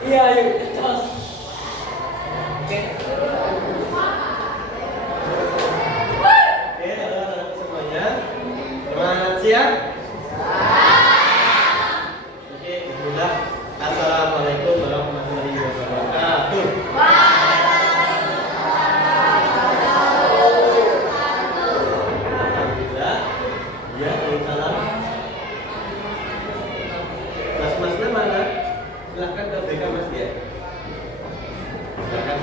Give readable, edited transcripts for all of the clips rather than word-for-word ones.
Iya, yuk, terus. Oke. Oke, halo anak semuanya. Selamat siang. Oke, bismillah. Assalamualaikum warahmatullahi wabarakatuh. Alhamdulillah. Ya, salam. Mas-masnya mana? Silahkan ke BK Mas ya. Silahkan.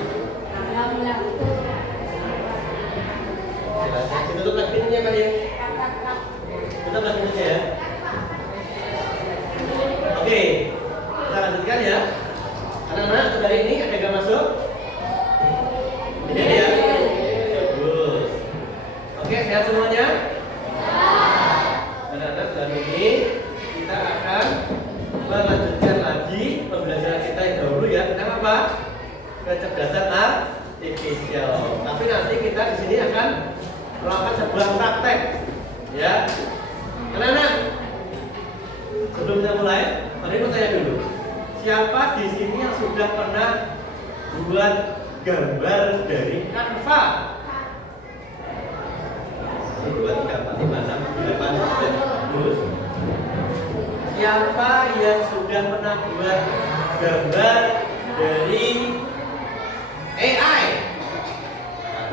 Silahkan. Ditutup lagi pintunya Pak ya. Tutup lagi pintunya ya. Oke, kita lanjutkan ya. Anak-anak, dari ini ada yang masuk? Ini ya. Bagus. Oke, sehat semuanya? Anak-anak, dari ini kita akan melanjutkan lagi pembelajaran kita yang dahulu ya. Tentang apa? Kecerdasan artifisial. Tapi nanti kita di sini akan melakukan sebuah praktek, ya. Anak-anak, sebelum kita mulai, mari mau tanya dulu. Siapa di sini yang sudah pernah buat gambar dari Canva? 1, 2, 3, 4, 5, 6, 7, 8, 9, 10. Siapa yang sudah pernah buat gambar dari AI?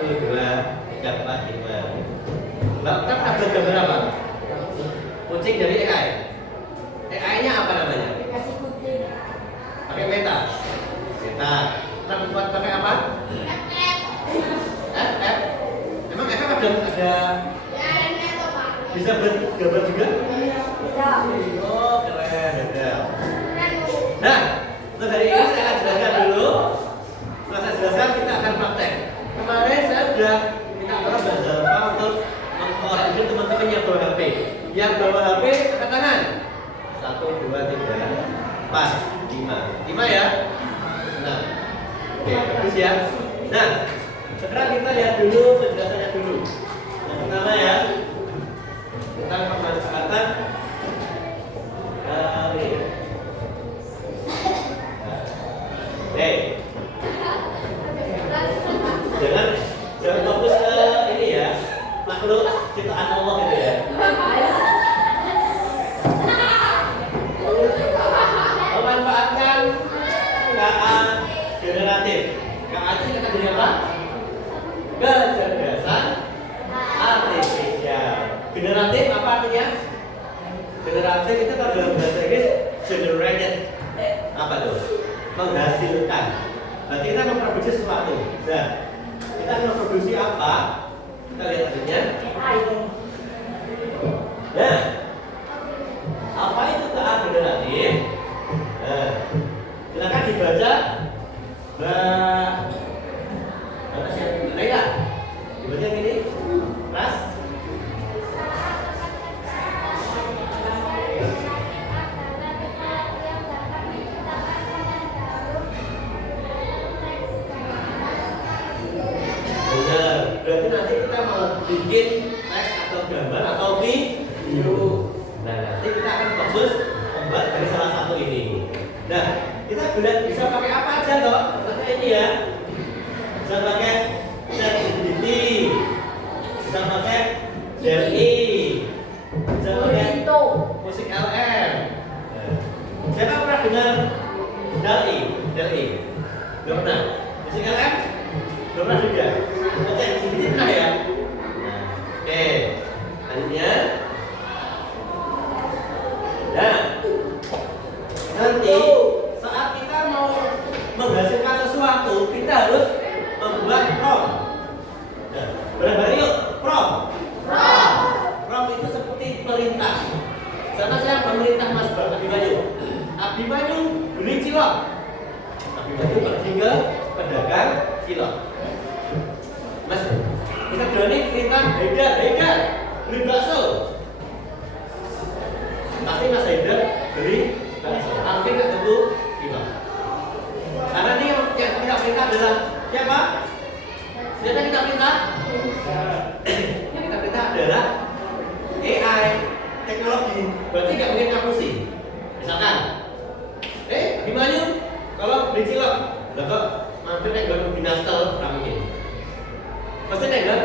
1, 2, 3, 4, 5. Mbak, kita pernah buat gambar apa? Kucing dari AI. AI-nya apa namanya? Pakai Meta. Meta. Kita buat pakai apa? FF. Emang FF ada bisa buat gambar juga? Oh, keren. Ada. Nah, untuk hari ini saya akan jelaskan dulu. Setelah saya jelaskan, kita akan praktek. Kemarin saya sudah minta tolong Mbak Zalfa untuk mengkoordinir teman-teman yang bawa HP. Yang bawa HP angkat tangan. 1, 2, 3, 4, 5. 5 ya. Nah, oke, bagus ya. Nah, sekarang kita lihat dulu penjelasannya dulu. Yang pertama ya, tentang pemanfaatan ini. Jangan fokus ke ini ya, makhluk ciptaan Allah itu ya. Memanfaatkan KA generatif. KA itu kita punya apa? Kecerdasan artifisial. Generatif apa artinya? Generatif itu kalau dalam bahasa Inggris generated. Apa tuh? Menghasilkan. Berarti kita memproduksi sesuatu. Nah, kita memproduksi apa? Kita lihat hasilnya. Nah, apa itu KA generatif? Nah, silakan dibaca. Mana siapa? Rega. Dibaca gini. Ras. Berarti nanti kita mau bikin teks atau gambar atau video. Nah, nanti kita akan fokus membuat dari salah satu ini. Nah, kita bisa pakai apa aja toh? Contohnya ini ya. Bisa pakai ChatGPT, bisa pakai DALL-E, bisa pakai musik LM. Siapa pernah dengar DALL-E? DALL-E? Belum pernah. Musik LM? Belum pernah juga. ChatGPT pernah ya? Oke, selanjutnya. Nah, nanti saat kita mau menghasilkan sesuatu, kita harus membuat prompt. Nah, bareng-bareng yuk, prompt. Prompt itu seperti perintah. Sama saya pemerintah Mas Abimanyu. Abimanyu beli cilok. Abimanyu pergi ke pedagang cilok. Mas, kita berani perintah Haidar beli bakso. Pasti Mas Haidar beli bakso. Tapi nggak tentu cilok. Karena ini yang kita perintah adalah siapa? Siapa yang kita perintah? Yang kita perintah adalah AI, teknologi. Berarti nggak mungkin ngapusi. Misalkan, Abimanyu Kalau beli cilok, lah kok mampir nek nggon binastel ra mungkin. Pasti nek nggon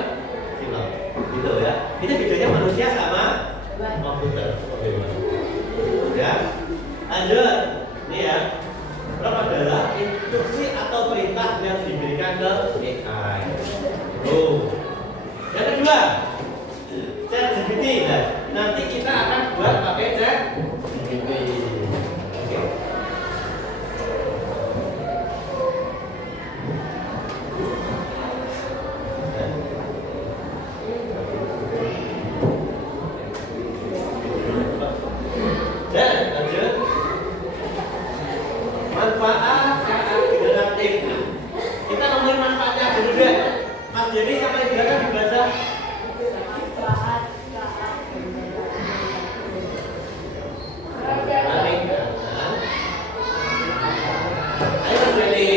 cilok. Gitu ya. Ini bedanya manusia sama komputer. Ya. Lanjut. Ini ya. Prompt adalah instruksi atau perintah yang diberikan ke AI. Yang kedua, ChatGPT. Nah, nanti kita akan buat pakai ChatGPT. Oke. Dan lanjut. Manfaat generatif. Kita ngomongin manfaatnya dulu deh. Mas Jadi sampai di belakang dibaca. Ayo Mas Jadi.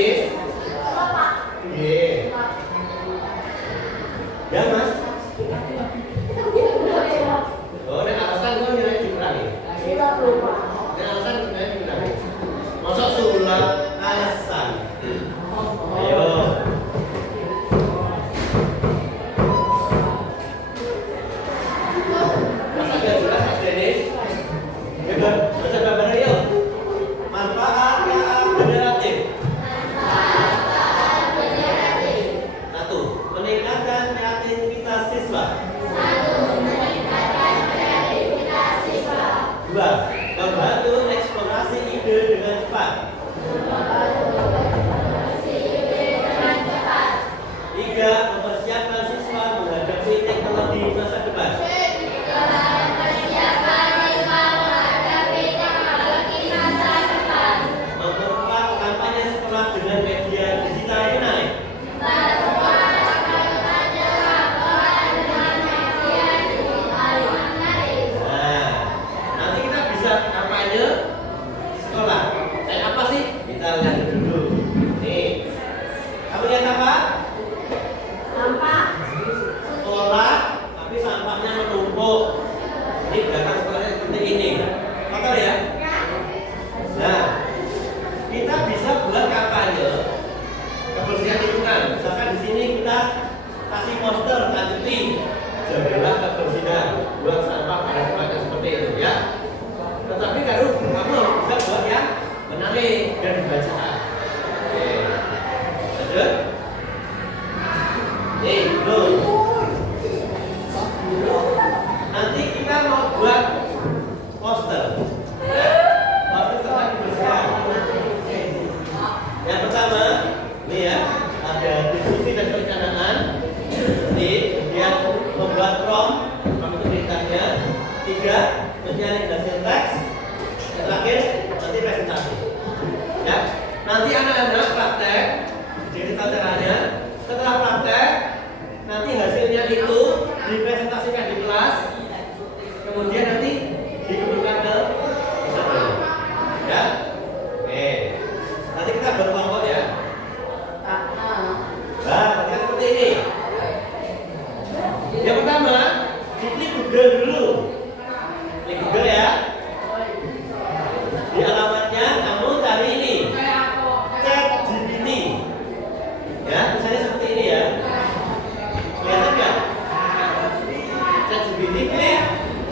Ya Mas. Oh, dan alasan kok nilai dikurangi. Dan alasan nilai dikurangi. Masuk sulap alasan. Ayo. Mas agak jelas Mas Denis. Hebat. Baca gambarnya yuk. Manfaat generatif. Satu, meningkatkan kreativitas siswa. Dua, membantu eksplorasi ide dengan cepat. Tiga, mempersiapkan siswa menghadapi teknologi masa depan. Memperkuat kampanye sekolah dengan media digital yang menarik. Nah, nanti kita bisa kampanye di sekolah. Kayak apa sih? Kita lihat dulu. Nih, kamu lihat apa? Sekolah, tapi sampahnya menumpuk. Ini belakang sekolahnya seperti ini. Kotor ya? Nah, kita bisa buat kampanye kebersihan lingkungan. Misalkan di sini kita kasih poster lanjuti jagalah kebersihan, buang sampah pada tempatnya seperti itu ya. Tetapi kalau kamu harus bisa buat yang menarik dan dibaca. Oke, lanjut. Nih, dulu. Nanti kita mau buat poster. Poster tentang kebersihan. Yang pertama, nih ya, ada diskusi dan perencanaan. Nih, kemudian membuat prompt itu perintahnya. Tiga, menyaring hasil teks. Yang terakhir, nanti presentasi. Ya, nanti anak-anak praktek. Jadi tata caranya. Setelah praktek, nanti hasilnya itu dipresentasikan di kelas. Kemudian nanti dikumpulkan ke peserta. Ya, oke. Nanti kita berkelompok ya. Nah, seperti ini. Yang pertama, klik Google dulu. Klik Google ya. Di alamatnya kamu cari ini. ChatGPT. Ya, misalnya seperti ini ya. Kelihatan nggak? ChatGPT klik.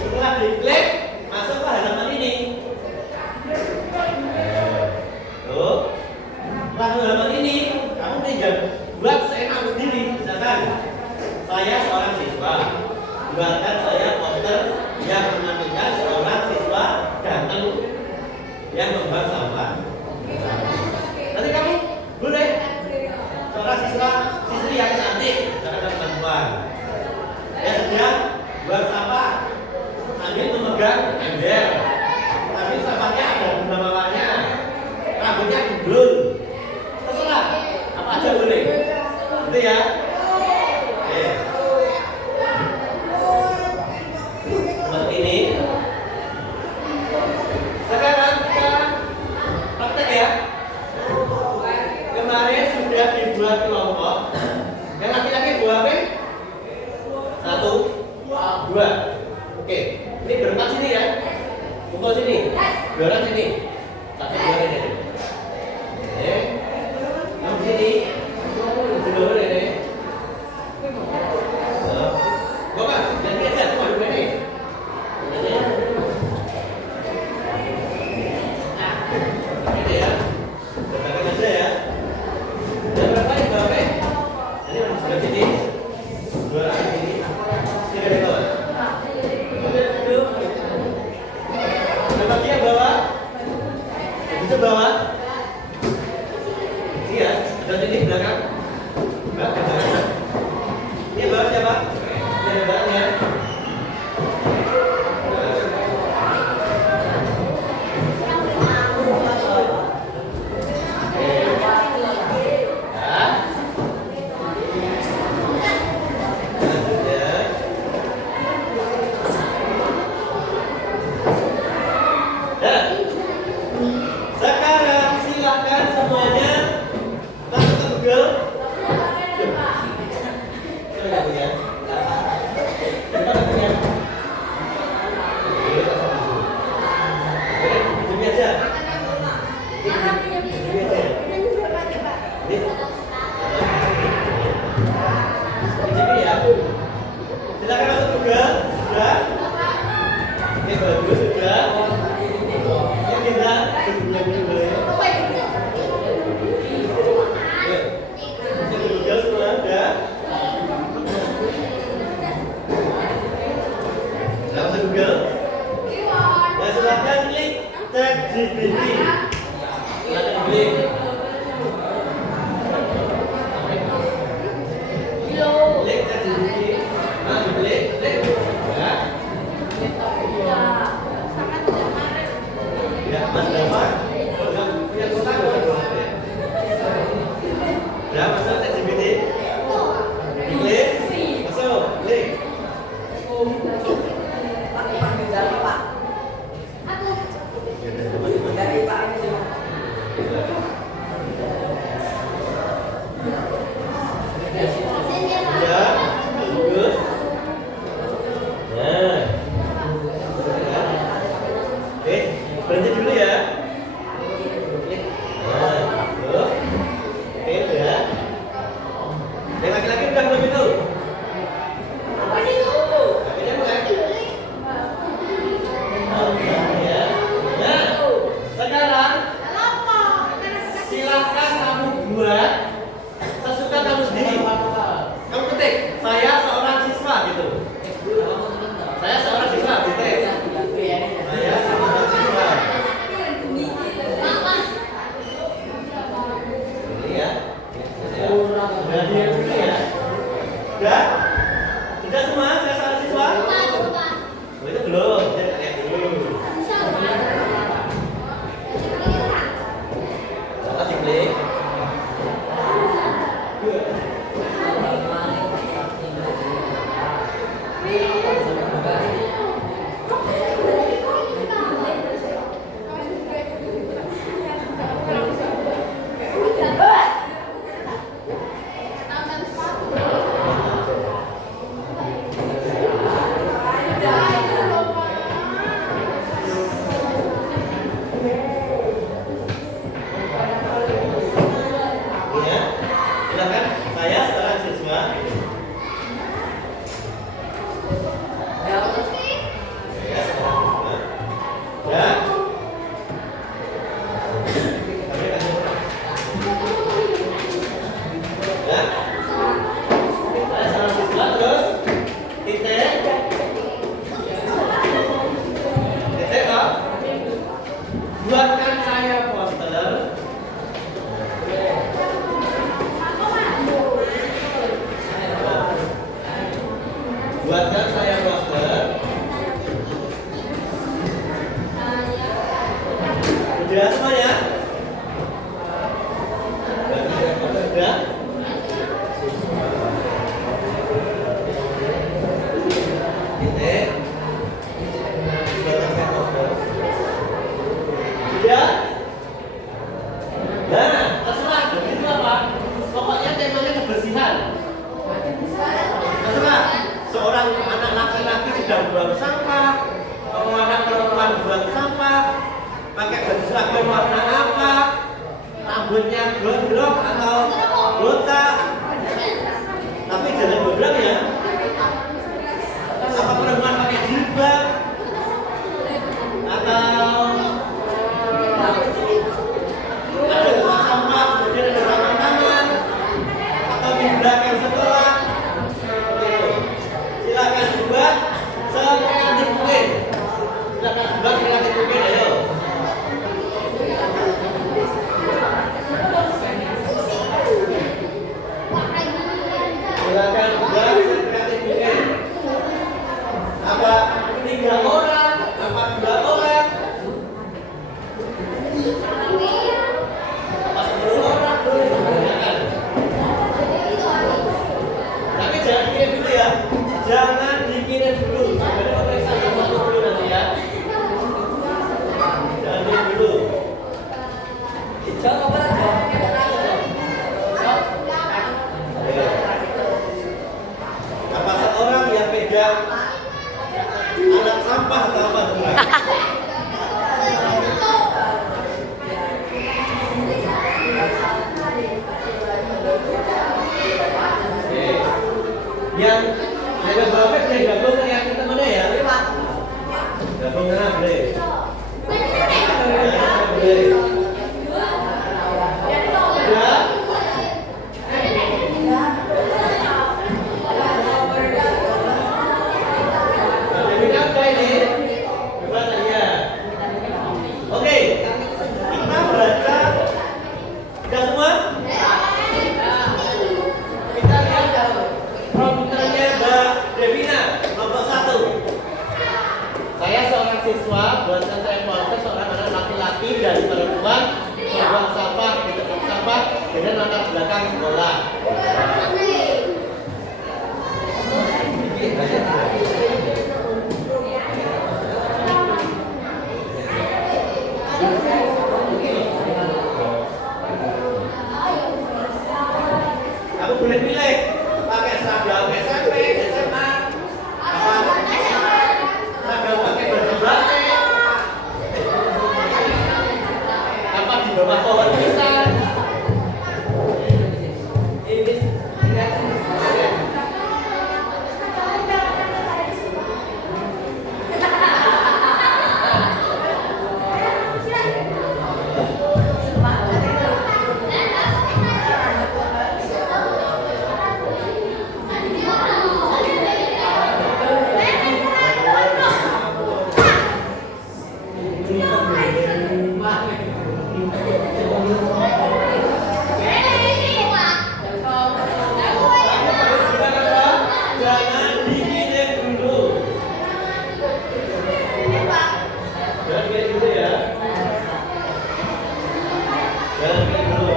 Setelah diklik, masuk ke halaman ini. Tuh. Setelah ke halaman ini, kamu tinggal buat seenak sendiri. Misalkan, saya seorang siswa. Buatkan saya poster yang menampilkan seorang siswa ganteng yang membuang sampah. Nanti kamu boleh seorang siswi yang cantik, misalkan perempuan. Ya sedang buang sampah sambil memegang ember. Tapi sampahnya ada bunga-bunganya, rambutnya gundul. Terserah, apa aja boleh. Gitu ya. Oke. Seperti ini. Sekarang kita praktek ya. Kemarin sudah dibuat kelompok. Yang laki-laki buat apa? 1, 2. Oke, ini berempat sini ya. Kumpul sini. 2 orang sini. 1, 2 ini. Dan ini belakang. Ini bawa siapa? Ini ada barangnya. Sekarang silakan semuanya masuk ke Google. Silakan masuk Google. Sudah? Ini bagus sudah. Yang kita sebelumnya dulu ya. Google semua sudah. Nah, masuk Google. Nah, silakan klik ChatGPT. Silakan klik. Klik ChatGPT. Nah, klik. Ya. Ya, Mas Dapat. Punya kota nggak usah ya. Ya, masuk ChatGPT. Klik. Masuk. Klik. Ya, bagus. Nah, oke, berhenti dulu ya. Nah, tuh. Oke, ya. Yang laki-laki udah belum itu? Akhirnya bukan? Ya. Nah, sekarang silahkan kamu buat sesuka kamu sendiri. Kamu ketik, saya seorang siswa gitu. Saya seorang siswa, ketik. Saya seorang siswa. Ini ya. Sudah dia dulu ya. Sudah? Sudah semua? Saya seorang siswa? Oh, itu belum. Saya lihat dulu. Coba diklik. Ya, silakan. Saya seorang siswa. Ya, seorang siswa. Ya. Ya. Saya seorang siswa terus titik. Titik kok. Buatkan saya poster. Buatkan saya poster. Sudah semuanya? Buatkan saya poster sudah? Titik. Buatkan saya poster. Sudah? Nah, terserah. Itu apa? Pokoknya temanya kebersihan. Terserah. Seorang anak laki-laki sedang buang sampah, anak perempuan buang sampah, pakai baju seragam warna apa, rambutnya gondrong atau botak, tapi jangan gondrong ya. Apa perempuan pakai jilbab atau ada tempat sampah, kemudian ada sarung tangan atau di belakang sekolah. Silakan buat sekreatif mungkin. Silakan buat sekreatif mungkin, ayo. Yang jaga bawah boleh gabung yang temennya ya. Gabung sana boleh. Boleh. Ya. Oke, kita baca. Sudah semua? Kita lihat komputernya Mbak Devina, kelompok 1. Saya seorang siswa, buatan saya poster seorang anak laki-laki dan perempuan membuang sampah di tempat sampah dengan latar belakang sekolah. Aku boleh pilih pakai seragam SMP, SMA, seragam pakai baju batik, apa di bawah pohon pisang. Jangan dikirim dulu. Jangan kirim dulu ya. Jangan kirim dulu.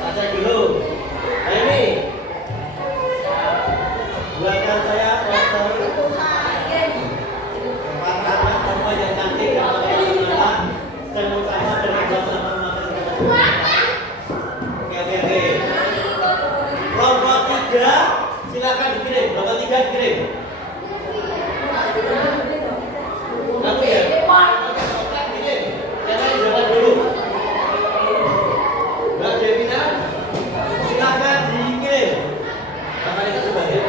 Baca dulu. Nah ini buatan saya poster empat anak perempuan yang cantik yang mata dan bersama dengan bersama Oke. Kelompok 3 silakan dikirim. Kelompok 3 dikirim. Aku ya. Kirim. Yang lain jangan dulu. Mbak Devina, silakan dikirim. Kakak itu coba ya.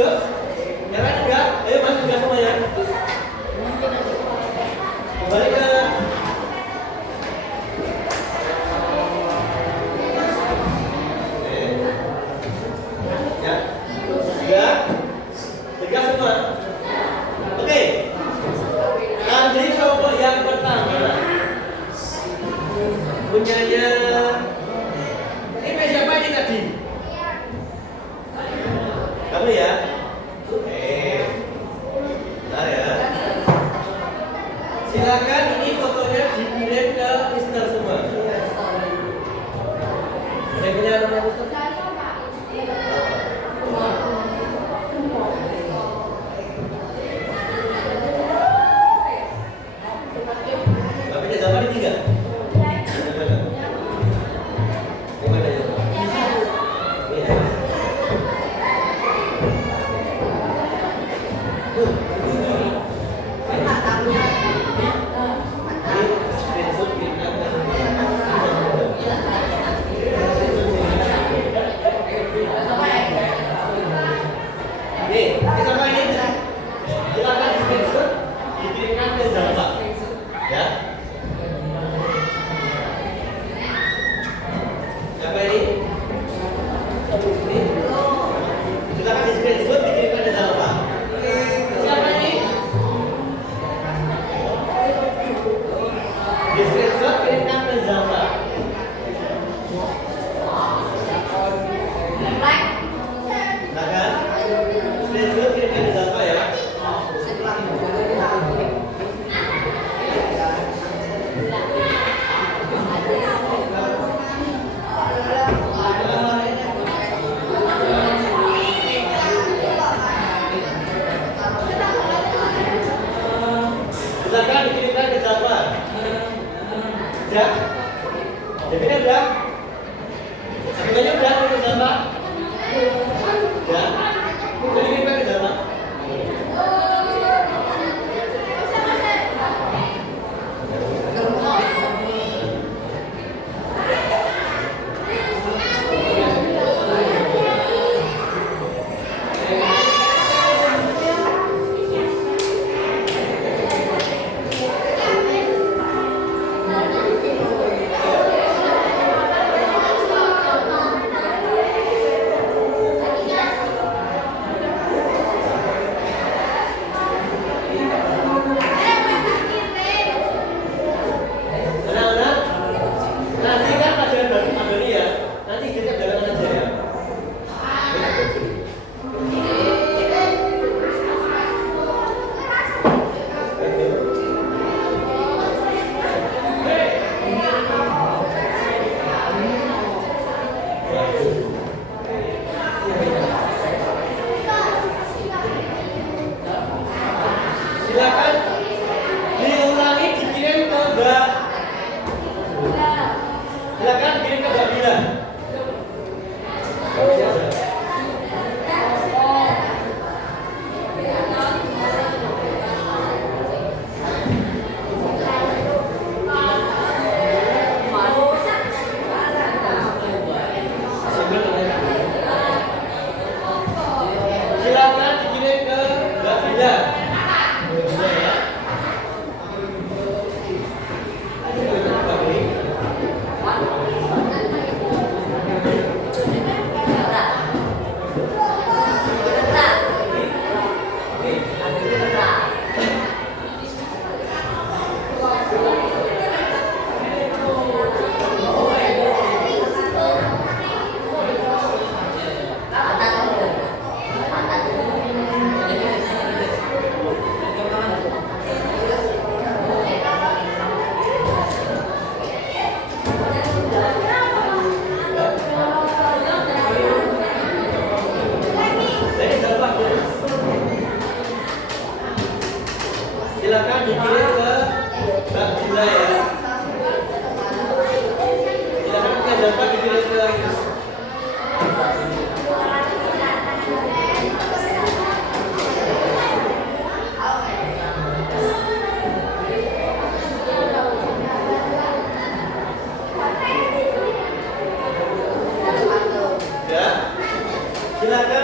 duduk. Yang lain enggak? Ayo masuk enggak semuanya? Kembali ke ya. Enggak? Tegak semua. Oke. Nanti kelompok yang pertama punyanya ini siapa ini tadi? Kamu ya?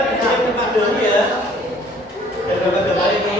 dikirim ke Pak Doni ya. Dan berapa gambar itu?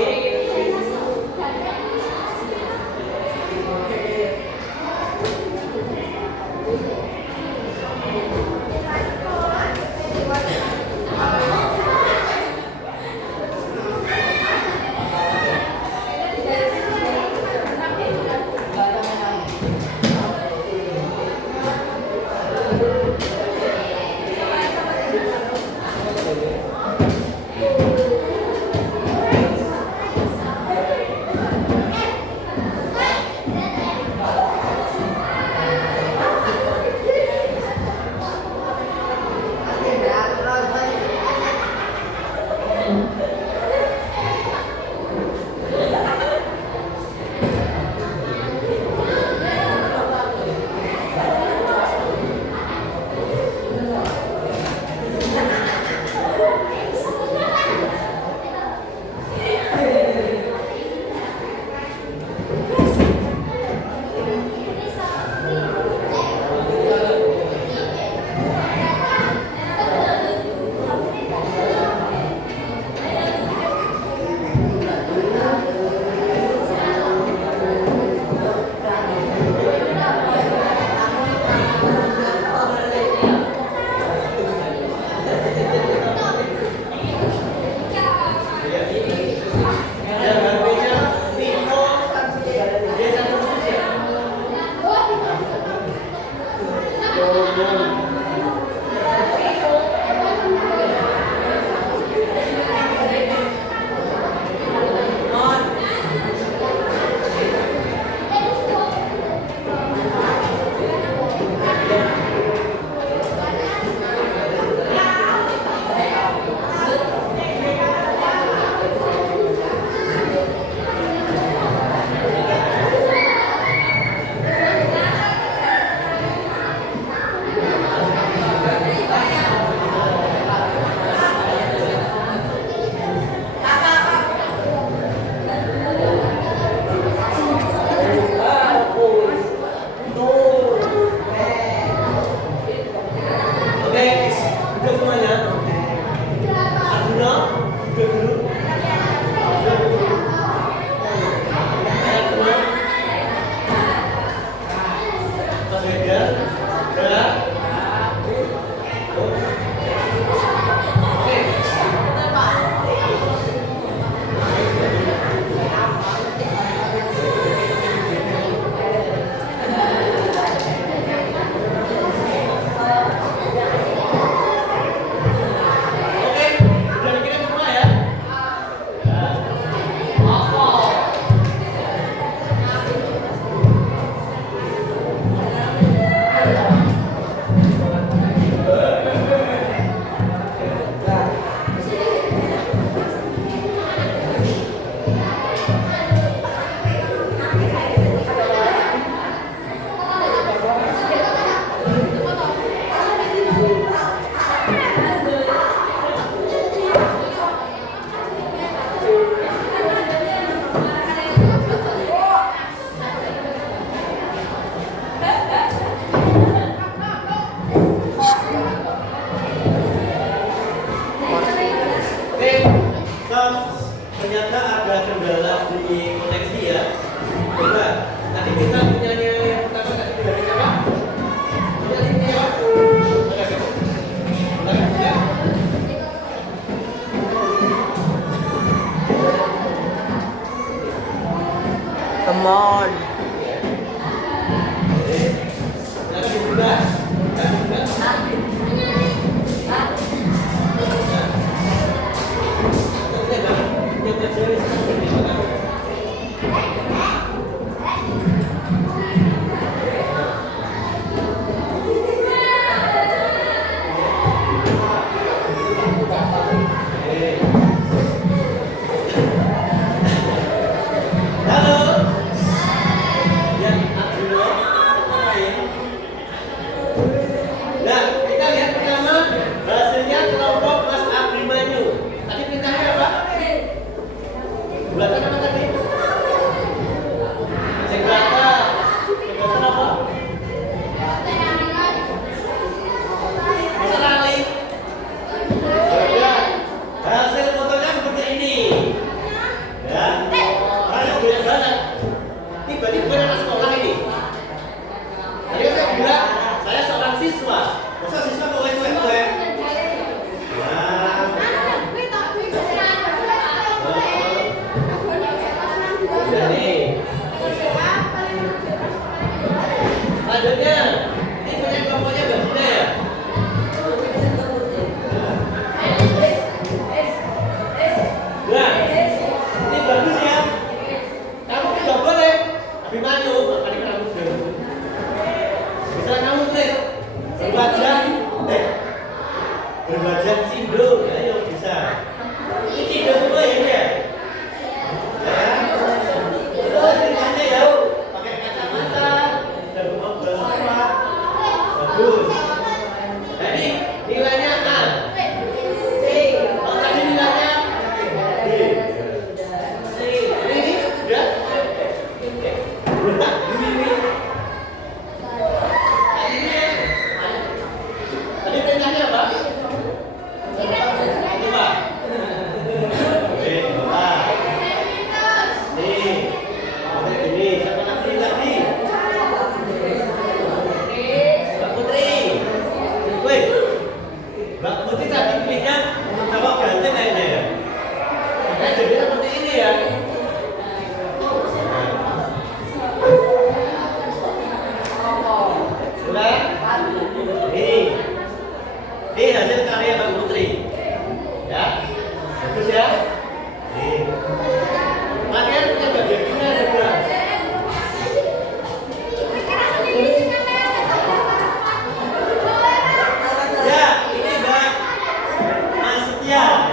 Ternyata ada kendala di koneksi ya. Coba nanti kita punyanya yang pertama tadi dari apa? Punya ini ya. Come on. Halo.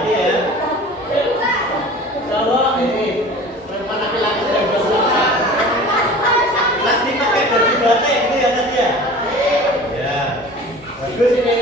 ini ya. Kalau ini perempuan laki-laki yang bersuara kelas ini pakai baju batik gitu ya Nadia. Ya, bagus ini.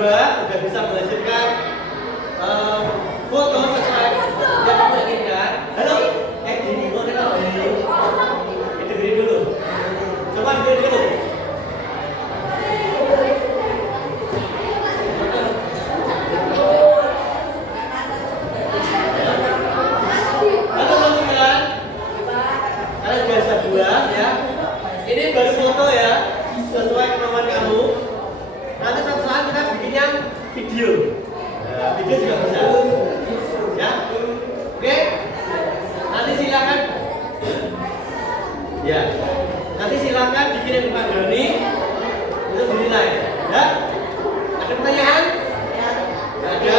Sudah bisa menghasilkan foto sesuai yang kamu inginkan. Halo, gini, mau kenal ini? Itu gini dulu. Coba gini dulu. Halo teman-teman, kalian biasa buat ya. Ini baru foto ya, sesuai kemauan kamu. Nanti suatu saat kita bikin yang video. Video juga bisa. Ya. Oke. Nanti silakan. Ya. Nanti silakan bikin Pak Doni untuk dinilai. Ya. Ada pertanyaan? Ada.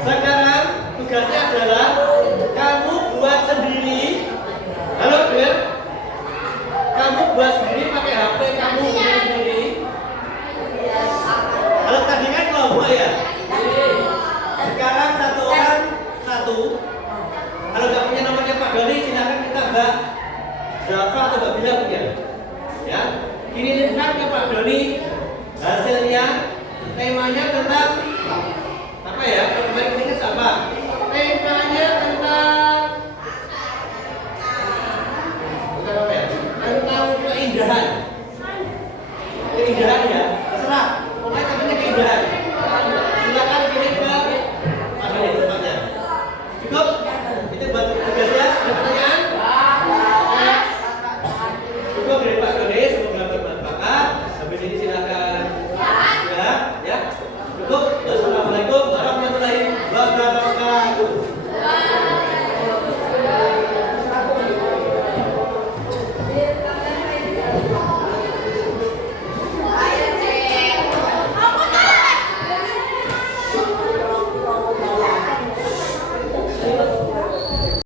Sekarang tugasnya adalah kamu buat sendiri. Halo, dengar? Kamu buat sendiri pakai HP kamu sendiri. Kalau tadi kan kelompok ya. Sekarang satu orang satu. Kalau nggak punya nomornya Pak Doni, silakan kita Mbak Zafra atau Mbak Bila punya. Ya, kirimkan ke Pak Doni hasilnya. Temanya tentang apa ya? Kemarin ini apa? Temanya tentang apa ya? Tentang keindahan. Keindahan